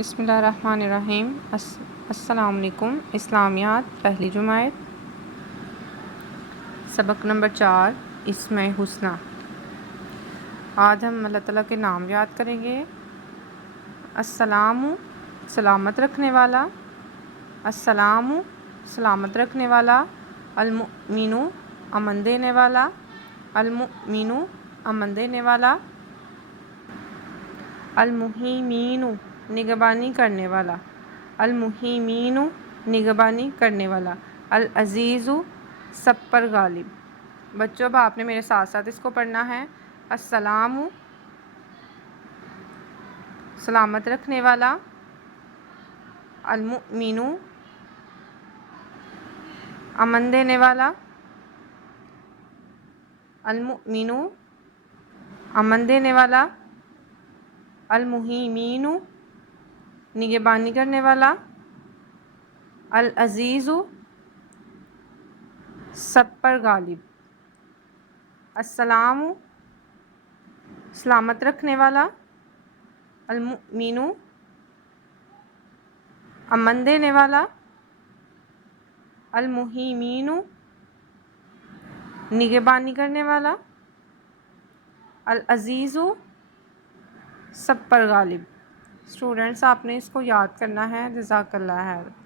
بسم اللہ الرحمن الرحیم۔ السلام علیکم۔ اسلامیات پہلی جماعت، سبق نمبر 4، اسم حسنہ۔ آج ہم اللہ تعالیٰ کے نام یاد کریں گے۔ السلام، سلامت رکھنے والا۔ السلام، سلامت رکھنے والا۔ المؤمن، امن دینے والا۔ المؤمن، امن دینے والا۔ المہیمین، نگہبانی کرنے والا۔ المہیمین، نگہبانی کرنے والا۔ العزیز، سب پر غالب۔ بچوں اب آپ نے میرے ساتھ ساتھ اس کو پڑھنا ہے۔ السلام، سلامت رکھنے والا۔ المؤمن، امن دینے والا۔ المؤمن، امن دینے والا۔ المہیمین، نگہبانی کرنے والا۔ العزیز، سب پر غالب۔ السلام، سلامت رکھنے والا۔ المؤمن، امن دینے والا۔ المہیمین، نگہبانی کرنے والا۔ العزیز، سب پر غالب۔ اسٹوڈنٹس آپ نے اس کو یاد کرنا ہے۔ جزاک اللہ خیر۔